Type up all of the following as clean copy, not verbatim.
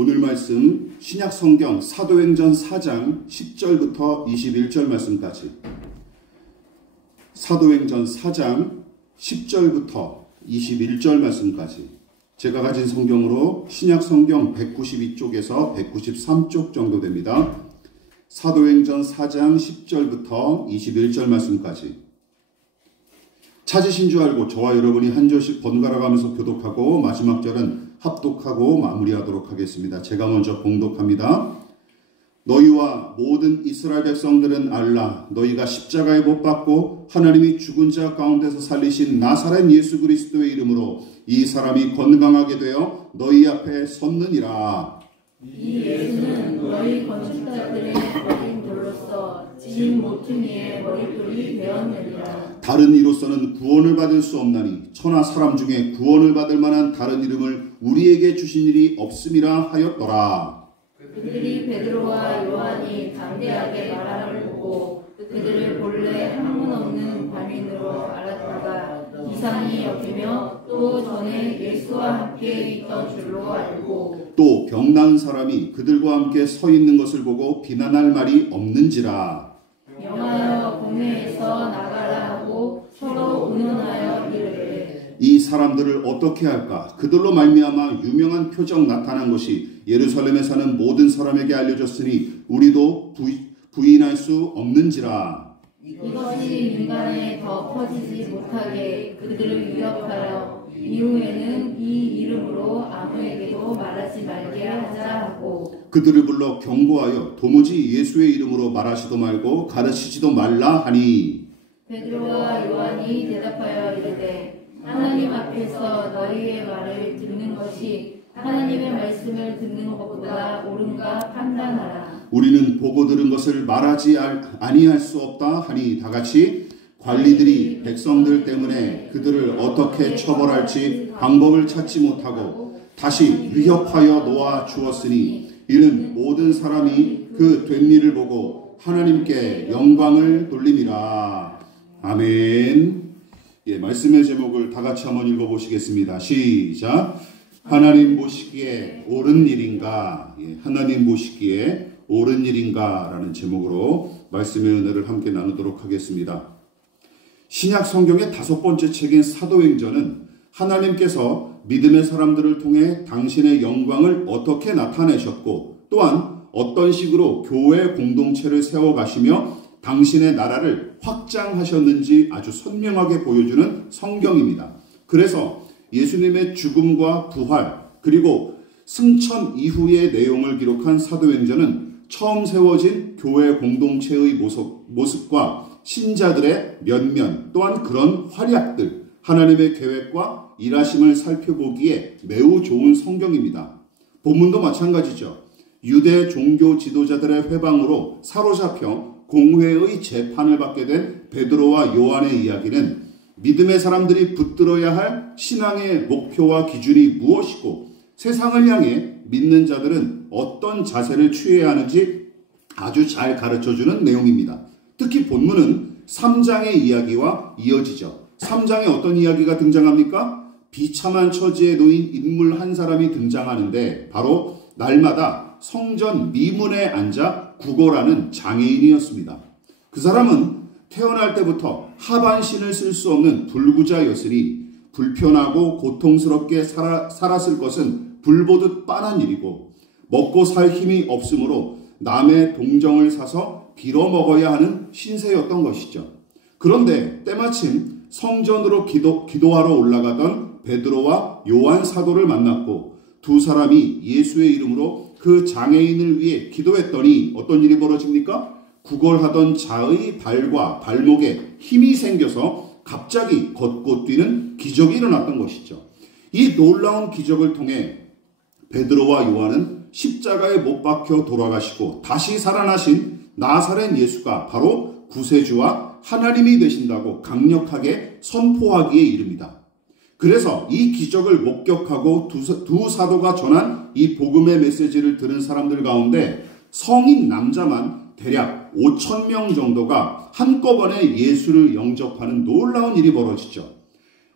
오늘 말씀 신약 성경 사도행전 4장 10절부터 21절 말씀까지. 사도행전 4장 10절부터 21절 말씀까지. 제가 가진 성경으로 신약 성경 192쪽에서 193쪽 정도 됩니다. 사도행전 4장 10절부터 21절 말씀까지. 찾으신 줄 알고 저와 여러분이 한 절씩 번갈아 가면서 교독하고 마지막 절은 합독하고 마무리하도록 하겠습니다. 제가 먼저 봉독합니다. 너희와 모든 이스라엘 백성들은 알라. 너희가 십자가에 못 박고 하나님이 죽은 자 가운데서 살리신 나사렛 예수 그리스도의 이름으로 이 사람이 건강하게 되어 너희 앞에 섰느니라. 이 예수는 너희 건축자들의 버린 돌로서 진 모퉁이의 머릿돌이 되었느니라. 다른 이로서는 구원을 받을 수 없나니 천하 사람 중에 구원을 받을 만한 다른 이름을 우리에게 주신 일이 없음이라 하였더라. 그들이 베드로와 요한이 담대하게 말함을 보고 그들을 본래 학문 없는 관인으로 알았다가 이상히 여기며 또 전에 예수와 함께 있던 줄로 알고 또 병나은 사람이 그들과 함께 서 있는 것을 보고 비난할 말이 없는지라. 명하여 공회에서 나가라 하고 서로 의논하여 이르되 이 사람들을 어떻게 할까? 그들로 말미암아 유명한 표적 나타난 것이 예루살렘에 사는 모든 사람에게 알려졌으니 우리도 부인할 수 없는지라. 이것이 민간에 더 퍼지지 못하게 그들을 위협하여 이후에는 이 이름으로 아무에게도 말하지 말게 하자 하고 그들을 불러 경고하여 도무지 예수의 이름으로 말하지도 말고 가르치지도 말라 하니 베드로와 요한이 대답하여 이르되 하나님 앞에서 너희의 말을 듣는 것이 하나님의 말씀을 듣는 것보다 옳은가 판단하라. 우리는 보고 들은 것을 말하지 아니할 수 없다 하니 다같이 관리들이 백성들 때문에 그들을 어떻게 처벌할지 방법을 찾지 못하고 다시 위협하여 놓아 주었으니 이는 모든 사람이 그 된 일을 보고 하나님께 영광을 돌림이라. 아멘. 말씀의 제목을 다 같이 한번 읽어보시겠습니다. 시작. 하나님 보시기에 옳은 일인가? 하나님 보시기에 옳은 일인가? 라는 제목으로 말씀의 은혜를 함께 나누도록 하겠습니다. 신약 성경의 5번째 책인 사도행전은 하나님께서 믿음의 사람들을 통해 당신의 영광을 어떻게 나타내셨고 또한 어떤 식으로 교회 공동체를 세워가시며 당신의 나라를 확장하셨는지 아주 선명하게 보여주는 성경입니다. 그래서 예수님의 죽음과 부활 그리고 승천 이후의 내용을 기록한 사도행전은 처음 세워진 교회 공동체의 모습과 신자들의 면면 또한 그런 활약들 하나님의 계획과 일하심을 살펴보기에 매우 좋은 성경입니다. 본문도 마찬가지죠. 유대 종교 지도자들의 회방으로 사로잡혀 공회의 재판을 받게 된 베드로와 요한의 이야기는 믿음의 사람들이 붙들어야 할 신앙의 목표와 기준이 무엇이고 세상을 향해 믿는 자들은 어떤 자세를 취해야 하는지 아주 잘 가르쳐주는 내용입니다. 특히 본문은 3장의 이야기와 이어지죠. 3장에 어떤 이야기가 등장합니까? 비참한 처지에 놓인 인물 한 사람이 등장하는데 바로 날마다 성전 미문에 앉아 구걸하는 장애인이었습니다. 그 사람은 태어날 때부터 하반신을 쓸 수 없는 불구자였으니 불편하고 고통스럽게 살았을 것은 불보듯 뻔한 일이고 먹고 살 힘이 없으므로 남의 동정을 사서 빌어먹어야 하는 신세였던 것이죠. 그런데 때마침 성전으로 기도하러 올라가던 베드로와 요한 사도를 만났고 두 사람이 예수의 이름으로 그 장애인을 위해 기도했더니 어떤 일이 벌어집니까? 구걸하던 자의 발과 발목에 힘이 생겨서 갑자기 걷고 뛰는 기적이 일어났던 것이죠. 이 놀라운 기적을 통해 베드로와 요한은 십자가에 못 박혀 돌아가시고 다시 살아나신 나사렛 예수가 바로 구세주와 하나님이 되신다고 강력하게 선포하기에 이릅니다. 그래서 이 기적을 목격하고 두 사도가 전한 이 복음의 메시지를 들은 사람들 가운데 성인 남자만 대략 5,000명 정도가 한꺼번에 예수를 영접하는 놀라운 일이 벌어지죠.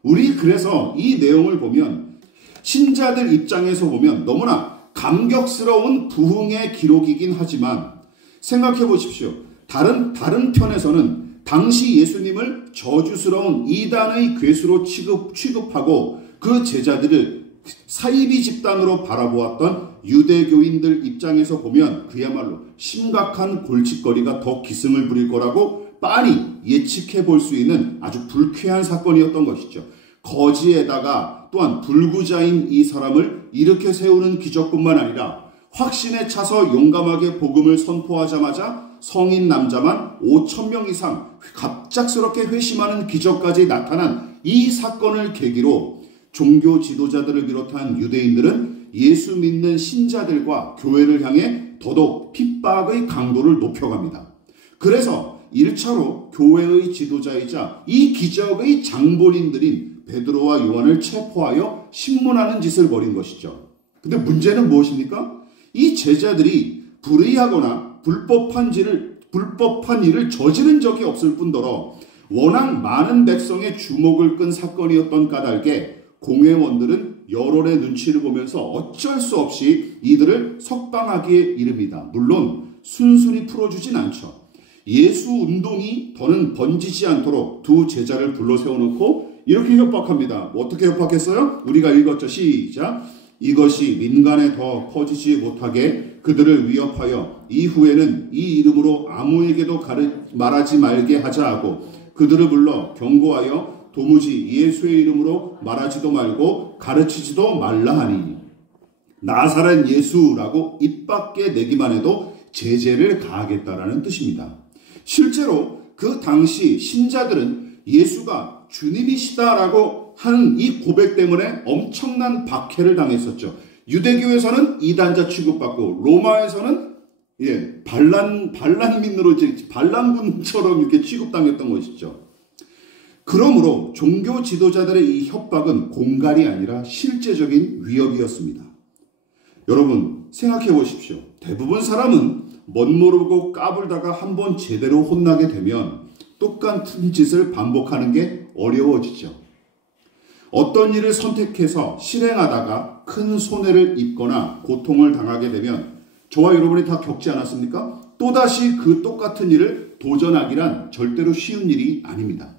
우리 그래서 이 내용을 보면 신자들 입장에서 보면 너무나 감격스러운 부흥의 기록이긴 하지만 생각해 보십시오. 다른 편에서는 당시 예수님을 저주스러운 이단의 괴수로 취급하고 그 제자들을 사이비 집단으로 바라보았던 유대교인들 입장에서 보면 그야말로 심각한 골칫거리가 더 기승을 부릴 거라고 빤히 예측해 볼 수 있는 아주 불쾌한 사건이었던 것이죠. 거지에다가 또한 불구자인 이 사람을 일으켜 세우는 기적뿐만 아니라 확신에 차서 용감하게 복음을 선포하자마자 성인 남자만 5,000명 이상 갑작스럽게 회심하는 기적까지 나타난 이 사건을 계기로 종교 지도자들을 비롯한 유대인들은 예수 믿는 신자들과 교회를 향해 더더욱 핍박의 강도를 높여갑니다. 그래서 1차로 교회의 지도자이자 이 기적의 장본인들인 베드로와 요한을 체포하여 신문하는 짓을 벌인 것이죠. 근데 문제는 무엇입니까? 이 제자들이 불의하거나 불법한 일을 저지른 적이 없을 뿐더러 워낙 많은 백성의 주목을 끈 사건이었던 까닭에 공회원들은 여론의 눈치를 보면서 어쩔 수 없이 이들을 석방하기에 이릅니다. 물론 순순히 풀어주진 않죠. 예수 운동이 더는 번지지 않도록 두 제자를 불러 세워놓고 이렇게 협박합니다. 어떻게 협박했어요? 우리가 읽었죠. 시작. 이것이 민간에 더 퍼지지 못하게 그들을 위협하여 이후에는 이 이름으로 아무에게도 말하지 말게 하자 하고 그들을 불러 경고하여 도무지 예수의 이름으로 말하지도 말고 가르치지도 말라 하니 나사렛 예수라고 입 밖에 내기만 해도 제재를 가하겠다라는 뜻입니다. 실제로 그 당시 신자들은 예수가 주님이시다라고 하는 이 고백 때문에 엄청난 박해를 당했었죠. 유대교에서는 이단자 취급받고 로마에서는 반란민으로 반란군처럼 이렇게 취급당했던 것이죠. 그러므로 종교 지도자들의 이 협박은 공갈이 아니라 실제적인 위협이었습니다. 여러분 생각해 보십시오. 대부분 사람은 멋모르고 까불다가 한번 제대로 혼나게 되면 똑같은 짓을 반복하는 게 어려워지죠. 어떤 일을 선택해서 실행하다가 큰 손해를 입거나 고통을 당하게 되면 저와 여러분이 다 겪지 않았습니까? 또다시 그 똑같은 일을 도전하기란 절대로 쉬운 일이 아닙니다.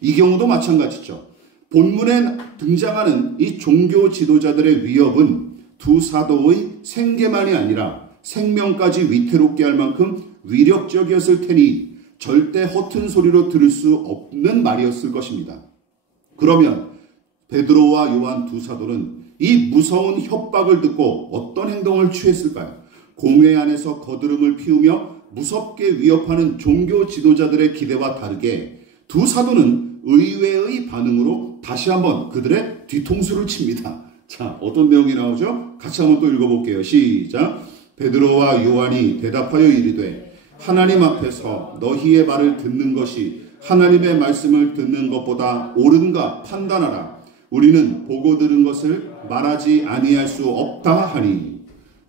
이 경우도 마찬가지죠. 본문에 등장하는 이 종교 지도자들의 위협은 두 사도의 생계만이 아니라 생명까지 위태롭게 할 만큼 위력적이었을 테니 절대 허튼 소리로 들을 수 없는 말이었을 것입니다. 그러면 베드로와 요한 두 사도는 이 무서운 협박을 듣고 어떤 행동을 취했을까요? 공회 안에서 거드름을 피우며 무섭게 위협하는 종교 지도자들의 기대와 다르게 두 사도는 의외의 반응으로 다시 한번 그들의 뒤통수를 칩니다. 자, 어떤 내용이 나오죠? 같이 한번 또 읽어볼게요. 시작. 베드로와 요한이 대답하여 이르되 하나님 앞에서 너희의 말을 듣는 것이 하나님의 말씀을 듣는 것보다 옳은가 판단하라. 우리는 보고 들은 것을 말하지 아니할 수 없다 하니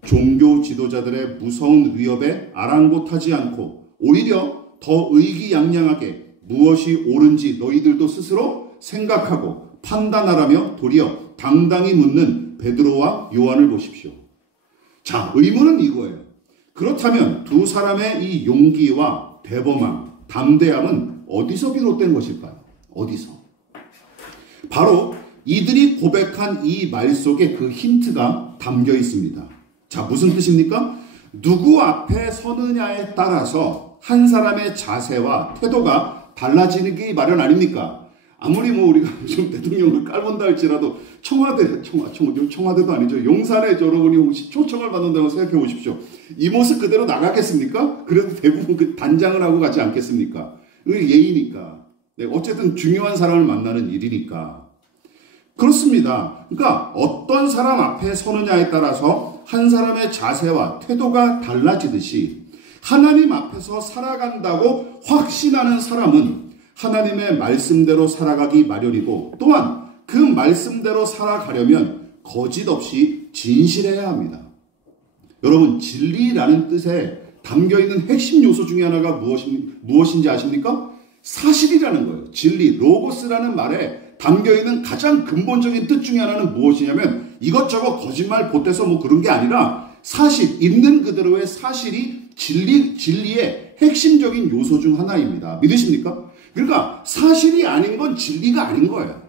종교 지도자들의 무서운 위협에 아랑곳하지 않고 오히려 더 의기양양하게 무엇이 옳은지 너희들도 스스로 생각하고 판단하라며 도리어 당당히 묻는 베드로와 요한을 보십시오. 자, 의문은 이거예요. 그렇다면 두 사람의 이 용기와 대범함, 담대함은 어디서 비롯된 것일까요? 어디서? 바로 이들이 고백한 이 말 속에 그 힌트가 담겨 있습니다. 자, 무슨 뜻입니까? 누구 앞에 서느냐에 따라서 한 사람의 자세와 태도가 달라지는 게 마련 아닙니까? 아무리 우리가 요즘 대통령을 깔본다 할지라도 청와대도 아니죠. 용산에 여러분이 혹시 초청을 받는다고 생각해 보십시오. 이 모습 그대로 나가겠습니까? 그래도 대부분 그 단장을 하고 가지 않겠습니까? 그게 예의니까. 네, 어쨌든 중요한 사람을 만나는 일이니까. 그렇습니다. 그러니까 어떤 사람 앞에 서느냐에 따라서 한 사람의 자세와 태도가 달라지듯이 하나님 앞에서 살아간다고 확신하는 사람은 하나님의 말씀대로 살아가기 마련이고 또한 그 말씀대로 살아가려면 거짓 없이 진실해야 합니다. 여러분, 진리라는 뜻에 담겨있는 핵심 요소 중에 하나가 무엇인지 아십니까? 사실이라는 거예요. 진리, 로고스라는 말에 담겨있는 가장 근본적인 뜻 중에 하나는 무엇이냐면 이것저것 거짓말 보태서 뭐 그런 게 아니라 사실, 있는 그대로의 사실이 진리의 핵심적인 요소 중 하나입니다. 믿으십니까? 그러니까 사실이 아닌 건 진리가 아닌 거예요.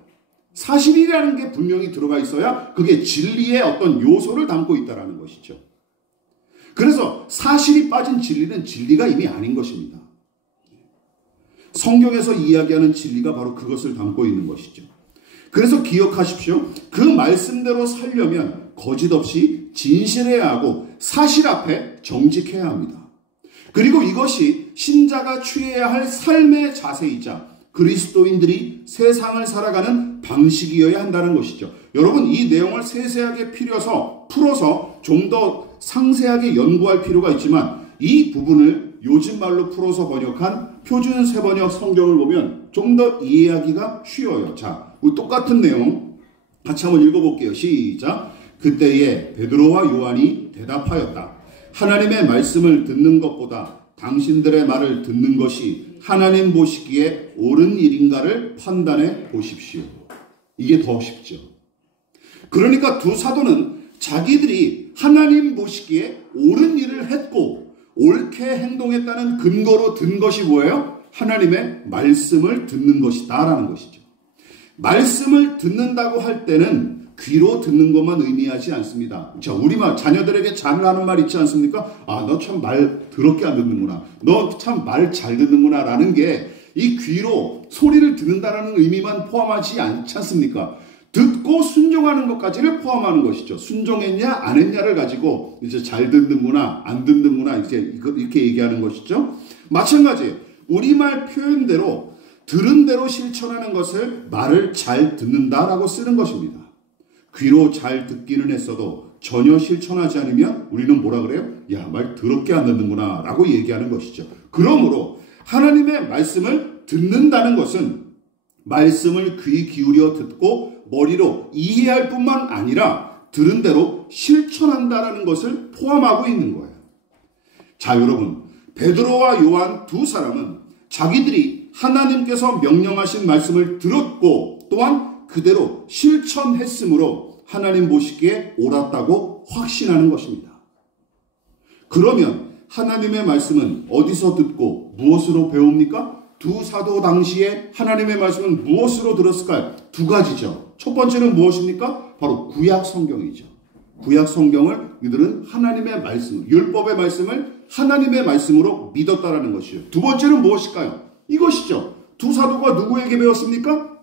사실이라는 게 분명히 들어가 있어야 그게 진리의 어떤 요소를 담고 있다는 것이죠. 그래서 사실이 빠진 진리는 진리가 이미 아닌 것입니다. 성경에서 이야기하는 진리가 바로 그것을 담고 있는 것이죠. 그래서 기억하십시오. 그 말씀대로 살려면 거짓 없이 진실해야 하고 사실 앞에 정직해야 합니다. 그리고 이것이 신자가 취해야 할 삶의 자세이자 그리스도인들이 세상을 살아가는 방식이어야 한다는 것이죠. 여러분, 이 내용을 세세하게 풀어서 좀 더 상세하게 연구할 필요가 있지만 이 부분을 요즘 말로 풀어서 번역한 표준 세번역 성경을 보면 좀 더 이해하기가 쉬워요. 자, 우리 똑같은 내용 같이 한번 읽어볼게요. 시작. 그때에 베드로와 요한이 대답하였다. 하나님의 말씀을 듣는 것보다 당신들의 말을 듣는 것이 하나님 보시기에 옳은 일인가를 판단해 보십시오. 이게 더 쉽죠. 그러니까 두 사도는 자기들이 하나님 보시기에 옳은 일을 했고 옳게 행동했다는 근거로 든 것이 뭐예요? 하나님의 말씀을 듣는 것이다라는 것이죠. 말씀을 듣는다고 할 때는 귀로 듣는 것만 의미하지 않습니다. 자, 우리말 자녀들에게 잘하는 말 있지 않습니까? 아, 너 참 말 더럽게 안 듣는구나. 너 참 말 잘 듣는구나 라는 게 이 귀로 소리를 듣는다라는 의미만 포함하지 않지 않습니까? 듣고 순종하는 것까지를 포함하는 것이죠. 순종했냐 안 했냐를 가지고 이제 잘 듣는구나 안 듣는구나 이렇게 얘기하는 것이죠. 마찬가지 우리말 표현대로 들은 대로 실천하는 것을 말을 잘 듣는다라고 쓰는 것입니다. 귀로 잘 듣기는 했어도 전혀 실천하지 않으면 우리는 뭐라 그래요? 야, 말 더럽게 안 듣는구나 라고 얘기하는 것이죠. 그러므로 하나님의 말씀을 듣는다는 것은 말씀을 귀 기울여 듣고 머리로 이해할 뿐만 아니라 들은 대로 실천한다는 것을 포함하고 있는 거예요. 자, 여러분, 베드로와 요한 두 사람은 자기들이 하나님께서 명령하신 말씀을 들었고 또한 그대로 실천했으므로 하나님 보시기에 옳았다고 확신하는 것입니다. 그러면 하나님의 말씀은 어디서 듣고 무엇으로 배웁니까? 두 사도 당시에 하나님의 말씀은 무엇으로 들었을까요? 두 가지죠. 첫 번째는 무엇입니까? 바로 구약 성경이죠. 구약 성경을 이들은 하나님의 말씀, 율법의 말씀을 하나님의 말씀으로 믿었다라는 것이죠. 두 번째는 무엇일까요? 이것이죠. 두 사도가 누구에게 배웠습니까?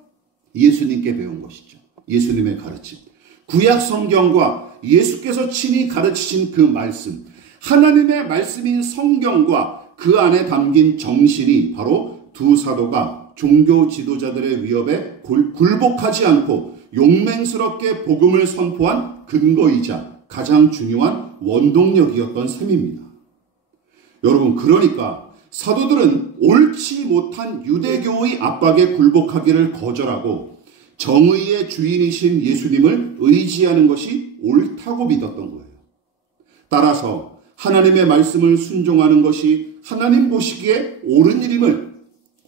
예수님께 배운 것이죠. 예수님의 가르침. 구약 성경과 예수께서 친히 가르치신 그 말씀, 하나님의 말씀인 성경과 그 안에 담긴 정신이 바로 두 사도가 종교 지도자들의 위협에 굴복하지 않고 용맹스럽게 복음을 선포한 근거이자 가장 중요한 원동력이었던 셈입니다. 여러분, 그러니까 사도들은 옳지 못한 유대교의 압박에 굴복하기를 거절하고 정의의 주인이신 예수님을 의지하는 것이 옳다고 믿었던 거예요. 따라서 하나님의 말씀을 순종하는 것이 하나님 보시기에 옳은 일임을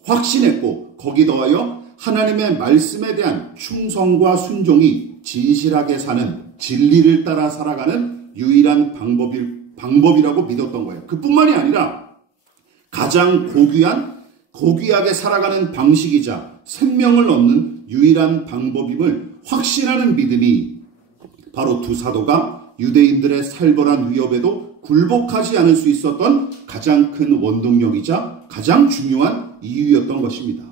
확신했고 거기 더하여 하나님의 말씀에 대한 충성과 순종이 진실하게 사는 진리를 따라 살아가는 유일한 방법이라고 믿었던 거예요. 그뿐만이 아니라 가장 고귀하게 살아가는 방식이자 생명을 얻는 유일한 방법임을 확신하는 믿음이 바로 두 사도가 유대인들의 살벌한 위협에도 굴복하지 않을 수 있었던 가장 큰 원동력이자 가장 중요한 이유였던 것입니다.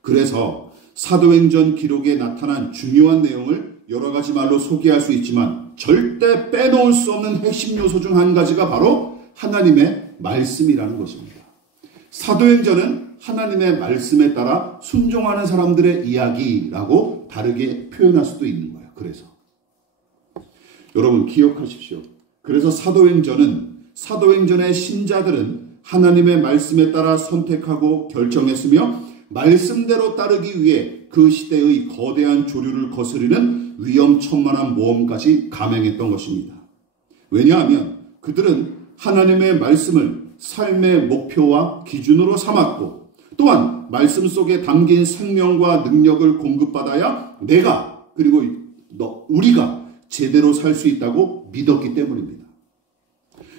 그래서 사도행전 기록에 나타난 중요한 내용을 여러 가지 말로 소개할 수 있지만 절대 빼놓을 수 없는 핵심 요소 중 한 가지가 바로 하나님의 말씀이라는 것입니다. 사도행전은 하나님의 말씀에 따라 순종하는 사람들의 이야기라고 다르게 표현할 수도 있는 거예요. 그래서 여러분 기억하십시오. 그래서 사도행전의 신자들은 하나님의 말씀에 따라 선택하고 결정했으며 말씀대로 따르기 위해 그 시대의 거대한 조류를 거스르는 위험천만한 모험까지 감행했던 것입니다. 왜냐하면 그들은 하나님의 말씀을 삶의 목표와 기준으로 삼았고 또한 말씀 속에 담긴 생명과 능력을 공급받아야 내가 그리고 우리가 제대로 살 수 있다고 믿었기 때문입니다.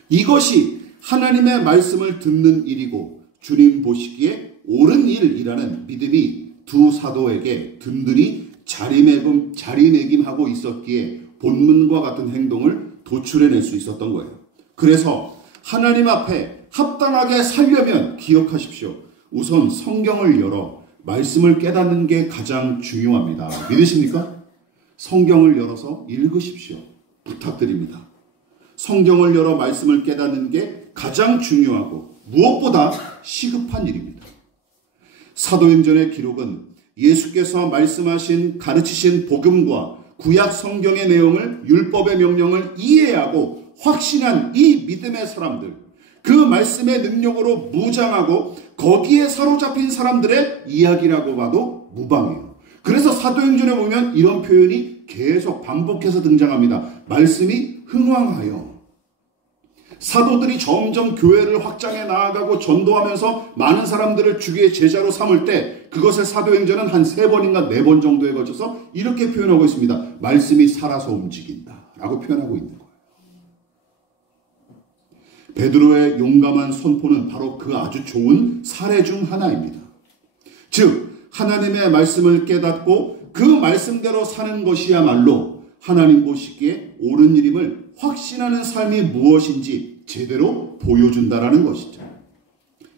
이것이 하나님의 말씀을 듣는 일이고 주님 보시기에 옳은 일이라는 믿음이 두 사도에게 든든히 자리매김하고 있었기에 본문과 같은 행동을 도출해낼 수 있었던 거예요. 그래서 하나님 앞에 합당하게 살려면 기억하십시오. 우선 성경을 열어 말씀을 깨닫는 게 가장 중요합니다. 믿으십니까? 성경을 열어서 읽으십시오. 부탁드립니다. 성경을 열어 말씀을 깨닫는 게 가장 중요하고 무엇보다 시급한 일입니다. 사도행전의 기록은 예수께서 말씀하신 가르치신 복음과 구약 성경의 내용을 율법의 명령을 이해하고 확신한 이 믿음의 사람들, 그 말씀의 능력으로 무장하고 거기에 사로잡힌 사람들의 이야기라고 봐도 무방해요. 그래서 사도행전에 보면 이런 표현이 계속 반복해서 등장합니다. 말씀이 흥왕하여. 사도들이 점점 교회를 확장해 나아가고 전도하면서 많은 사람들을 주의 제자로 삼을 때 그것을 사도행전은 한 3번인가 4번 정도에 걸쳐서 이렇게 표현하고 있습니다. 말씀이 살아서 움직인다 라고 표현하고 있는 거예요. 베드로의 용감한 선포는 바로 그 아주 좋은 사례 중 하나입니다. 즉 하나님의 말씀을 깨닫고 그 말씀대로 사는 것이야말로 하나님 보시기에 옳은 일임을 확신하는 삶이 무엇인지 제대로 보여준다라는 것이죠.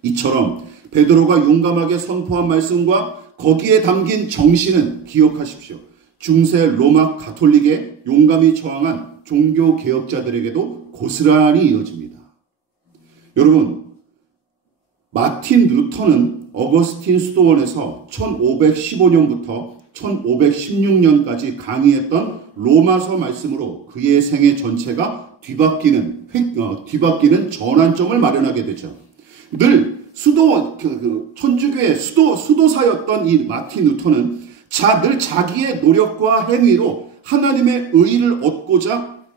이처럼 베드로가 용감하게 선포한 말씀과 거기에 담긴 정신은 기억하십시오. 중세 로마 가톨릭에 용감히 저항한 종교 개혁자들에게도 고스란히 이어집니다. 여러분, 마틴 루터는 어거스틴 수도원에서 1515년부터 1516년까지 강의했던 로마서 말씀으로 그의 생애 전체가 뒤바뀌는 전환점을 마련하게 되죠. 늘 천주교의 수도사였던 이 마틴 루터는 늘 자기의 노력과 행위로 하나님의 의의를 얻고자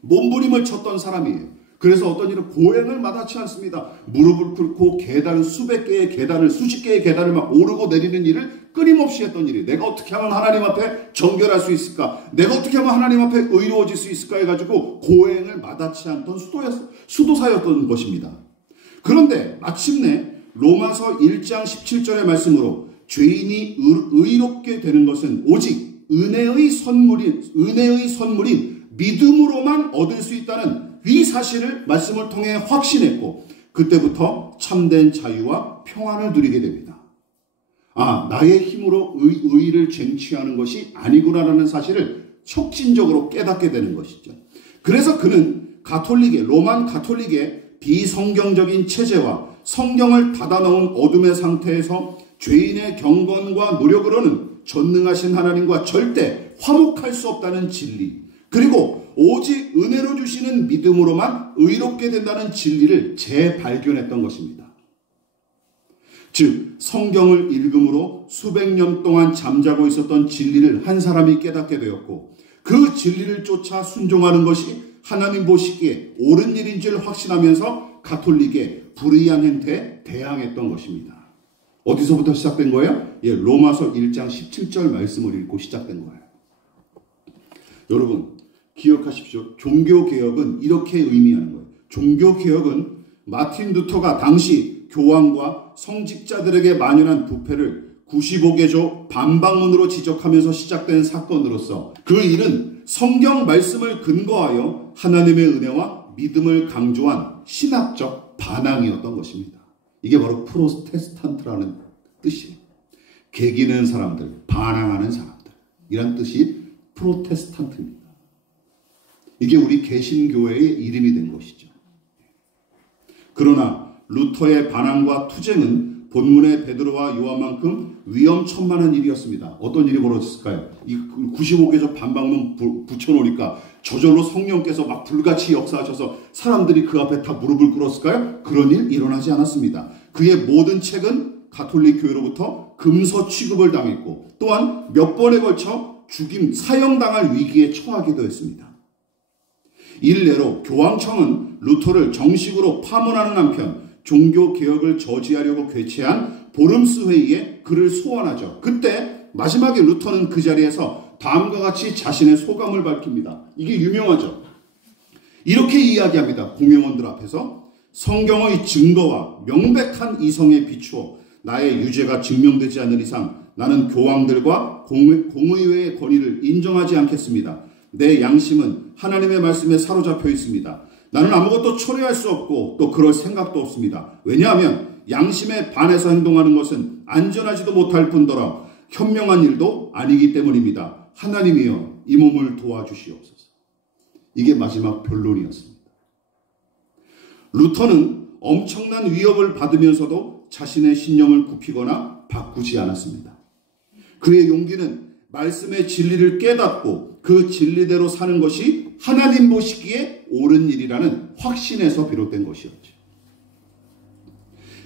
몸부림을 쳤던 사람이에요. 그래서 어떤 일은 고행을 마다치 않습니다. 무릎을 꿇고 수십 개의 계단을 막 오르고 내리는 일을 끊임없이 했던 일이, 내가 어떻게 하면 하나님 앞에 정결할 수 있을까? 내가 어떻게 하면 하나님 앞에 의로워질 수 있을까? 해가지고 고행을 마다치 않던 수도사였던 것입니다. 그런데 마침내 로마서 1장 17절의 말씀으로 죄인이 의롭게 되는 것은 오직 은혜의 선물인 믿음으로만 얻을 수 있다는 이 사실을 말씀을 통해 확신했고 그때부터 참된 자유와 평안을 누리게 됩니다. 나의 힘으로 의의를 쟁취하는 것이 아니구나라는 사실을 촉진적으로 깨닫게 되는 것이죠. 그래서 그는 로만 가톨릭의 비성경적인 체제와 성경을 닫아놓은 어둠의 상태에서 죄인의 경건과 노력으로는 전능하신 하나님과 절대 화목할 수 없다는 진리, 그리고 오직 은혜로 주시는 믿음으로만 의롭게 된다는 진리를 재발견했던 것입니다. 즉 성경을 읽음으로 수백 년 동안 잠자고 있었던 진리를 한 사람이 깨닫게 되었고 그 진리를 쫓아 순종하는 것이 하나님 보시기에 옳은 일인 줄 확신하면서 가톨릭의 불의한 행태에 대항했던 것입니다. 어디서부터 시작된 거예요? 로마서 1장 17절 말씀을 읽고 시작된 거예요. 여러분 기억하십시오. 종교개혁은 이렇게 의미하는 거예요. 종교개혁은 마틴 루터가 당시 교황과 성직자들에게 만연한 부패를 95개조 반박문으로 지적하면서 시작된 사건으로서 그 일은 성경 말씀을 근거하여 하나님의 은혜와 믿음을 강조한 신학적 반항이었던 것입니다. 이게 바로 프로테스탄트라는 뜻이에요. 개기는 사람들, 반항하는 사람들, 이란 뜻이 프로테스탄트입니다. 이게 우리 개신교회의 이름이 된 것이죠. 그러나 루터의 반항과 투쟁은 본문의 베드로와 요한만큼 위험천만한 일이었습니다. 어떤 일이 벌어졌을까요? 이 95개조 반박문 붙여놓으니까 저절로 성령께서 막 불같이 역사하셔서 사람들이 그 앞에 다 무릎을 꿇었을까요? 그런 일 일어나지 않았습니다. 그의 모든 책은 가톨릭 교회로부터 금서 취급을 당했고 또한 몇 번에 걸쳐 사형당할 위기에 처하기도 했습니다. 일례로 교황청은 루터를 정식으로 파문하는 한편 종교개혁을 저지하려고 개최한 보름스 회의에 그를 소환하죠. 그때 마지막에 루터는 그 자리에서 다음과 같이 자신의 소감을 밝힙니다. 이게 유명하죠. 이렇게 이야기합니다. 공회원들 앞에서 성경의 증거와 명백한 이성에 비추어 나의 유죄가 증명되지 않는 이상 나는 교황들과 공의회의 권위를 인정하지 않겠습니다. 내 양심은 하나님의 말씀에 사로잡혀 있습니다. 나는 아무것도 초래할 수 없고 또 그럴 생각도 없습니다. 왜냐하면 양심에 반해서 행동하는 것은 안전하지도 못할 뿐더러 현명한 일도 아니기 때문입니다. 하나님이여 이 몸을 도와주시옵소서. 이게 마지막 변론이었습니다. 루터는 엄청난 위협을 받으면서도 자신의 신념을 굽히거나 바꾸지 않았습니다. 그의 용기는 말씀의 진리를 깨닫고 그 진리대로 사는 것이 하나님 보시기에 옳은 일이라는 확신에서 비롯된 것이었죠.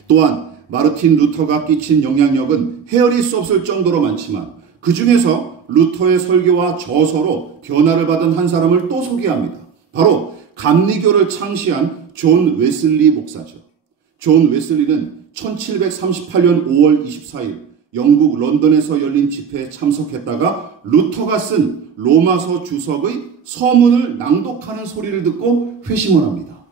또한 마르틴 루터가 끼친 영향력은 헤아릴 수 없을 정도로 많지만 그 중에서 루터의 설교와 저서로 변화를 받은 한 사람을 또 소개합니다. 바로 감리교를 창시한 존 웨슬리 목사죠. 존 웨슬리는 1738년 5월 24일 영국 런던에서 열린 집회에 참석했다가 루터가 쓴 로마서 주석의 서문을 낭독하는 소리를 듣고 회심을 합니다.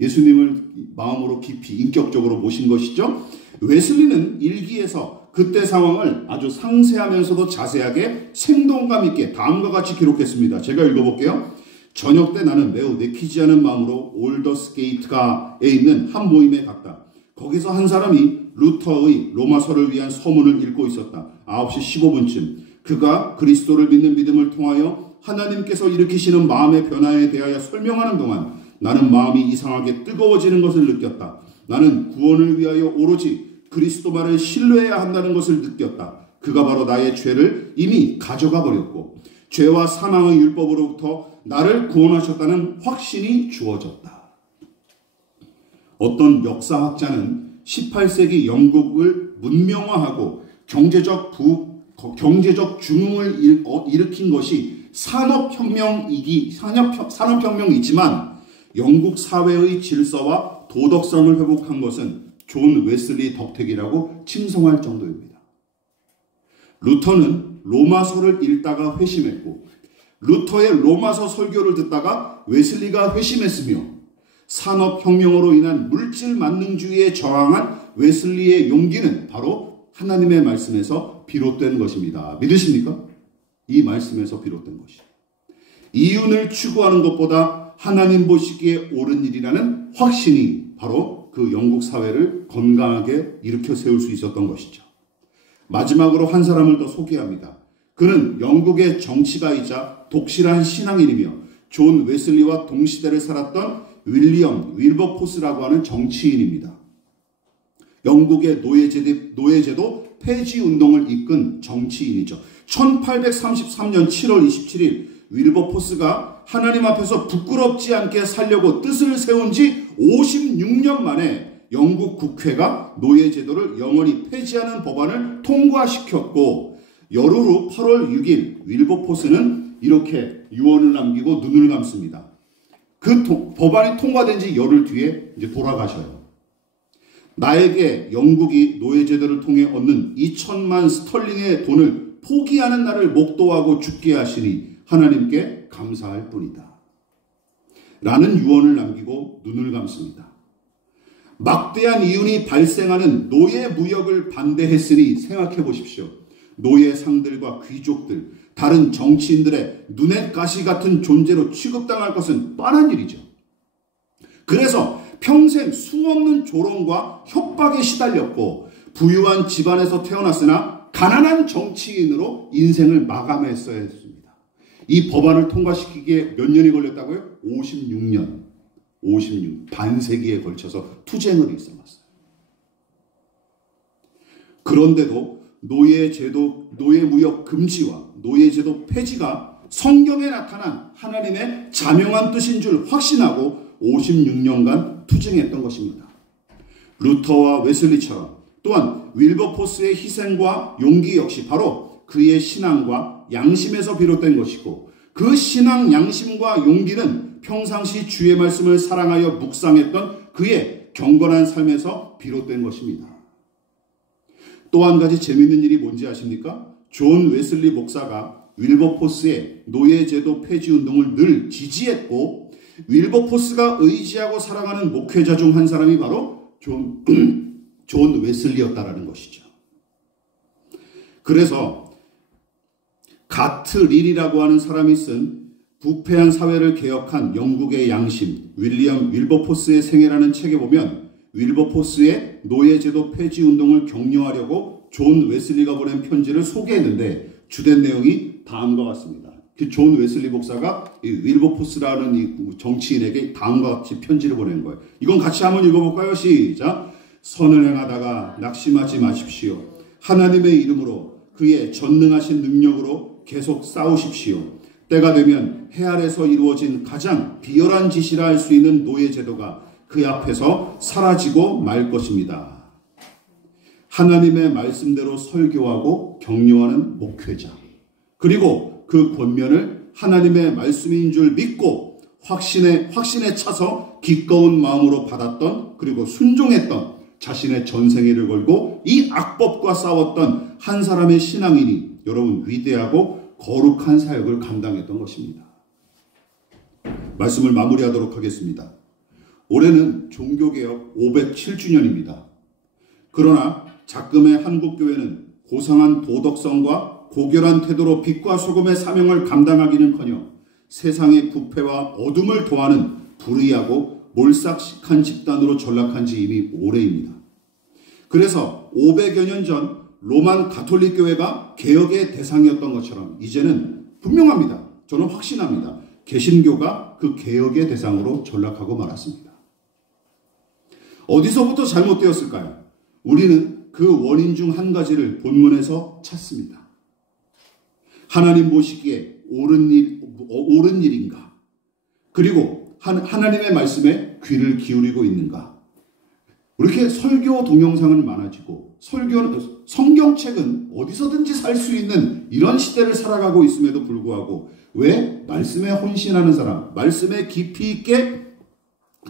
예수님을 마음으로 깊이 인격적으로 모신 것이죠. 웨슬리는 일기에서 그때 상황을 아주 상세하면서도 자세하게 생동감 있게 다음과 같이 기록했습니다. 제가 읽어볼게요. 저녁 때 나는 매우 내키지 않은 마음으로 올더스게이트가에 있는 한 모임에 갔다. 거기서 한 사람이 루터의 로마서를 위한 서문을 읽고 있었다. 9시 15분쯤 그가 그리스도를 믿는 믿음을 통하여 하나님께서 일으키시는 마음의 변화에 대하여 설명하는 동안 나는 마음이 이상하게 뜨거워지는 것을 느꼈다. 나는 구원을 위하여 오로지 그리스도만을 신뢰해야 한다는 것을 느꼈다. 그가 바로 나의 죄를 이미 가져가 버렸고 죄와 사망의 율법으로부터 나를 구원하셨다는 확신이 주어졌다. 어떤 역사학자는 18세기 영국을 문명화하고 경제적 중흥을 일으킨 것이 산업혁명이지만 영국 사회의 질서와 도덕성을 회복한 것은 존 웨슬리 덕택이라고 칭송할 정도입니다. 루터는 로마서를 읽다가 회심했고 루터의 로마서 설교를 듣다가 웨슬리가 회심했으며 산업혁명으로 인한 물질 만능주의에 저항한 웨슬리의 용기는 바로 하나님의 말씀에서 비롯된 것입니다. 믿으십니까? 이 말씀에서 비롯된 것이죠. 이윤을 추구하는 것보다 하나님 보시기에 옳은 일이라는 확신이 바로 그 영국 사회를 건강하게 일으켜 세울 수 있었던 것이죠. 마지막으로 한 사람을 더 소개합니다. 그는 영국의 정치가이자 독실한 신앙인이며 존 웨슬리와 동시대를 살았던 윌리엄 윌버포스라고 하는 정치인입니다. 영국의 노예제도 폐지 운동을 이끈 정치인이죠. 1833년 7월 27일 윌버포스가 하나님 앞에서 부끄럽지 않게 살려고 뜻을 세운 지 56년 만에 영국 국회가 노예제도를 영원히 폐지하는 법안을 통과시켰고 열흘 후 8월 6일 윌버포스는 이렇게 유언을 남기고 눈을 감습니다. 그 법안이 통과된 지 열흘 뒤에 이제 돌아가셔요. 나에게 영국이 노예제도를 통해 얻는 2천만 스털링의 돈을 포기하는 날을 목도하고 죽게 하시니 하나님께 감사할 뿐이다. 라는 유언을 남기고 눈을 감습니다. 막대한 이윤이 발생하는 노예 무역을 반대했으니 생각해 보십시오. 노예상들과 귀족들, 다른 정치인들의 눈엣 가시 같은 존재로 취급당할 것은 뻔한 일이죠. 그래서 평생 수없는 조롱과 협박에 시달렸고 부유한 집안에서 태어났으나 가난한 정치인으로 인생을 마감했어야 했습니다. 이 법안을 통과시키기에 몇 년이 걸렸다고요? 56년. 반세기에 걸쳐서 투쟁을 일삼았어요. 그런데도 노예무역 금지와 노예제도 폐지가 성경에 나타난 하나님의 자명한 뜻인 줄 확신하고 56년간 투쟁했던 것입니다. 루터와 웨슬리처럼 또한 윌버포스의 희생과 용기 역시 바로 그의 신앙과 양심에서 비롯된 것이고 그 신앙, 양심과 용기는 평상시 주의 말씀을 사랑하여 묵상했던 그의 경건한 삶에서 비롯된 것입니다. 또 한 가지 재미있는 일이 뭔지 아십니까? 존 웨슬리 목사가 윌버포스의 노예제도 폐지운동을 늘 지지했고 윌버포스가 의지하고 사랑하는 목회자 중 한 사람이 바로 존 웨슬리였다라는 것이죠. 그래서 가트 릴이라고 하는 사람이 쓴 부패한 사회를 개혁한 영국의 양심 윌리엄 윌버포스의 생애라는 책에 보면 윌버포스의 노예제도 폐지운동을 격려하려고 존 웨슬리가 보낸 편지를 소개했는데 주된 내용이 다음과 같습니다. 그 존 웨슬리 목사가 이 윌버포스라는 이 정치인에게 다음과 같이 편지를 보낸 거예요. 이건 같이 한번 읽어볼까요? 시작. 선을 행하다가 낙심하지 마십시오. 하나님의 이름으로 그의 전능하신 능력으로 계속 싸우십시오. 때가 되면 해 아래서 이루어진 가장 비열한 짓이라 할 수 있는 노예제도가 그 앞에서 사라지고 말 것입니다. 하나님의 말씀대로 설교하고 격려하는 목회자, 그리고 그 권면을 하나님의 말씀인 줄 믿고 확신에 차서 기꺼운 마음으로 받았던, 그리고 순종했던 자신의 전생애를 걸고 이 악법과 싸웠던 한 사람의 신앙인이 여러분 위대하고 거룩한 사역을 감당했던 것입니다. 말씀을 마무리하도록 하겠습니다. 올해는 종교개혁 507주년입니다. 그러나 작금의 한국교회는 고상한 도덕성과 고결한 태도로 빛과 소금의 사명을 감당하기는커녕 세상의 부패와 어둠을 도하는 불의하고 몰삭식한 집단으로 전락한 지 이미 오래입니다. 그래서 500여 년 전 로만 가톨릭 교회가 개혁의 대상이었던 것처럼 이제는 분명합니다. 저는 확신합니다. 개신교가 그 개혁의 대상으로 전락하고 말았습니다. 어디서부터 잘못되었을까요? 우리는 그 원인 중 한 가지를 본문에서 찾습니다. 하나님 보시기에 옳은 일인가? 그리고 하나님의 말씀에 귀를 기울이고 있는가? 이렇게 설교 동영상은 많아지고 성경책은 어디서든지 살 수 있는 이런 시대를 살아가고 있음에도 불구하고 왜 말씀에 혼신하는 사람, 말씀에 깊이 있게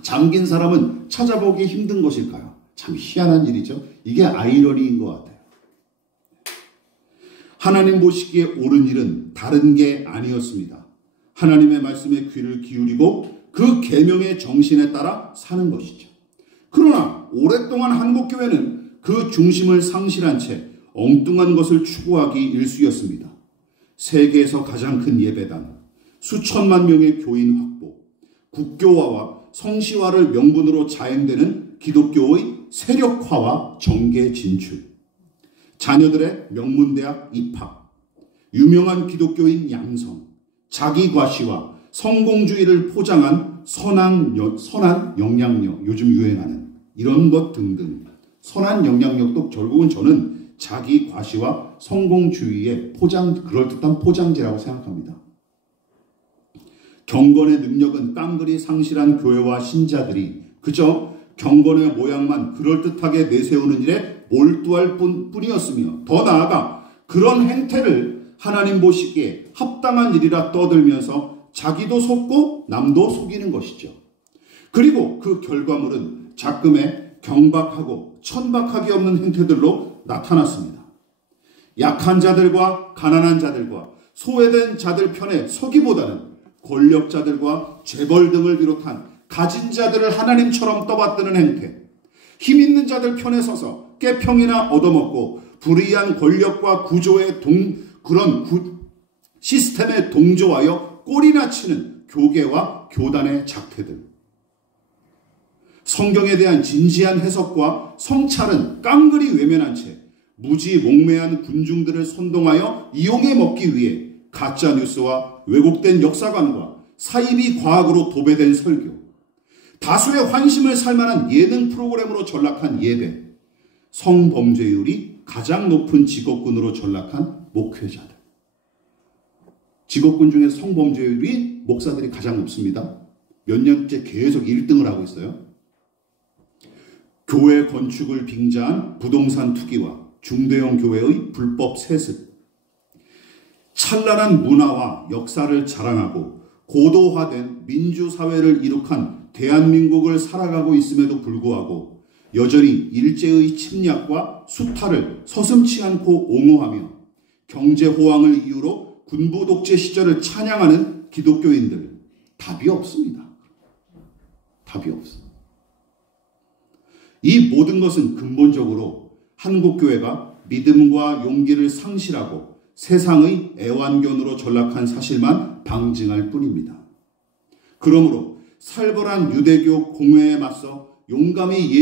잠긴 사람은 찾아보기 힘든 것일까요? 참 희한한 일이죠. 이게 아이러니인 것 같아요. 하나님 보시기에 옳은 일은 다른 게 아니었습니다. 하나님의 말씀에 귀를 기울이고 그 계명의 정신에 따라 사는 것이죠. 그러나 오랫동안 한국교회는 그 중심을 상실한 채 엉뚱한 것을 추구하기 일쑤였습니다. 세계에서 가장 큰 예배당, 수천만 명의 교인 확보, 국교화와 성시화를 명분으로 자행되는 기독교의 세력화와 정계 진출, 자녀들의 명문대학 입학, 유명한 기독교인 양성, 자기과시와 성공주의를 포장한 선한 영향력, 요즘 유행하는 이런 것 등등. 선한 영향력도 결국은 저는 자기과시와 성공주의의 그럴듯한 포장재라고 생각합니다. 경건의 능력은 깡그리 상실한 교회와 신자들이 그저 경건의 모양만 그럴듯하게 내세우는 일에 몰두할 뿐이었으며, 더 나아가 그런 행태를 하나님 보시기에 합당한 일이라 떠들면서 자기도 속고 남도 속이는 것이죠. 그리고 그 결과물은 작금의 경박하고 천박하기 없는 행태들로 나타났습니다. 약한 자들과 가난한 자들과 소외된 자들 편에 서기보다는 권력자들과 재벌 등을 비롯한 가진 자들을 하나님처럼 떠받드는 행태, 힘 있는 자들 편에 서서 깨평이나 얻어먹고 불의한 권력과 구조의 시스템에 동조하여 꼴이나 치는 교계와 교단의 작태들, 성경에 대한 진지한 해석과 성찰은 깡그리 외면한 채 무지몽매한 군중들을 선동하여 이용해 먹기 위해 가짜뉴스와 왜곡된 역사관과 사이비 과학으로 도배된 설교, 다수의 환심을 살만한 예능 프로그램으로 전락한 예배, 성범죄율이 가장 높은 직업군으로 전락한 목회자들. 직업군 중에 성범죄율이 목사들이 가장 높습니다. 몇 년째 계속 1등을 하고 있어요. 교회 건축을 빙자한 부동산 투기와 중대형 교회의 불법 세습, 찬란한 문화와 역사를 자랑하고 고도화된 민주사회를 이룩한 대한민국을 살아가고 있음에도 불구하고 여전히 일제의 침략과 수탈을 서슴지 않고 옹호하며 경제 호황을 이유로 군부 독재 시절을 찬양하는 기독교인들, 답이 없습니다. 답이 없어. 이 모든 것은 근본적으로 한국교회가 믿음과 용기를 상실하고 세상의 애완견으로 전락한 사실만 방증할 뿐입니다. 그러므로 살벌한 유대교 공회에 맞서 용감히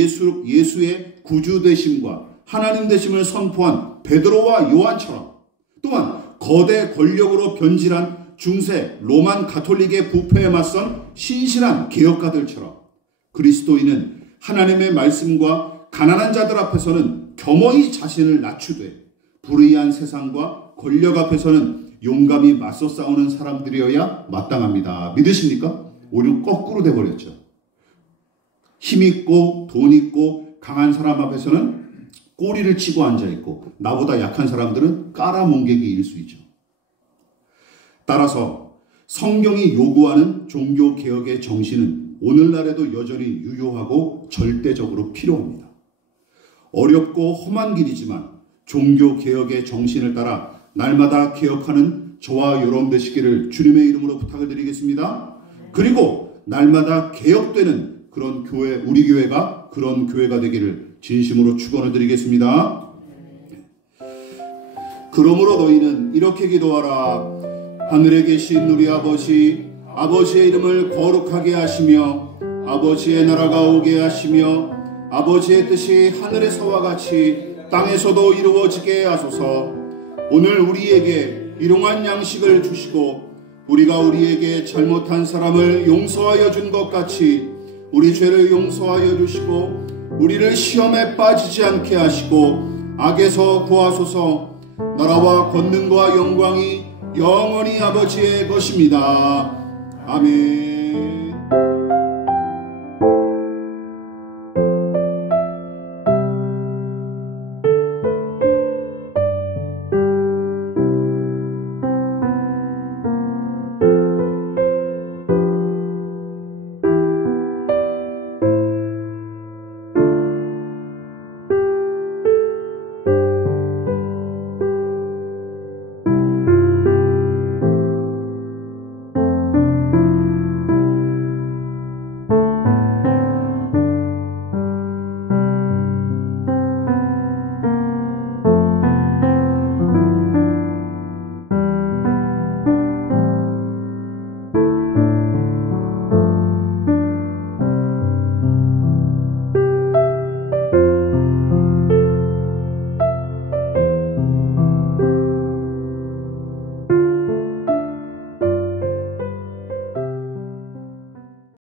예수의 구주 되심과 하나님 되심을 선포한 베드로와 요한처럼, 또한 거대 권력으로 변질한 중세 로만 가톨릭의 부패에 맞선 신실한 개혁가들처럼 그리스도인은 하나님의 말씀과 가난한 자들 앞에서는 겸허히 자신을 낮추되 불의한 세상과 권력 앞에서는 용감히 맞서 싸우는 사람들이어야 마땅합니다. 믿으십니까? 오히려 거꾸로 돼버렸죠. 힘있고 돈 있고 강한 사람 앞에서는 꼬리를 치고 앉아있고 나보다 약한 사람들은 깔아뭉개기일 수 있죠. 따라서 성경이 요구하는 종교개혁의 정신은 오늘날에도 여전히 유효하고 절대적으로 필요합니다. 어렵고 험한 길이지만 종교개혁의 정신을 따라 날마다 개혁하는 저와 여러분 되시기를 주님의 이름으로 부탁을 드리겠습니다. 그리고 날마다 개혁되는 그런 교회, 우리 교회가 그런 교회가 되기를 진심으로 축원을 드리겠습니다. 그러므로 너희는 이렇게 기도하라. 하늘에 계신 우리 아버지, 아버지의 이름을 거룩하게 하시며 아버지의 나라가 오게 하시며 아버지의 뜻이 하늘에서와 같이 땅에서도 이루어지게 하소서. 오늘 우리에게 일용할 양식을 주시고 우리가 우리에게 잘못한 사람을 용서하여 준 것 같이 우리 죄를 용서하여 주시고 우리를 시험에 빠지지 않게 하시고 악에서 구하소서. 나라와 권능과 영광이 영원히 아버지의 것입니다. 아멘.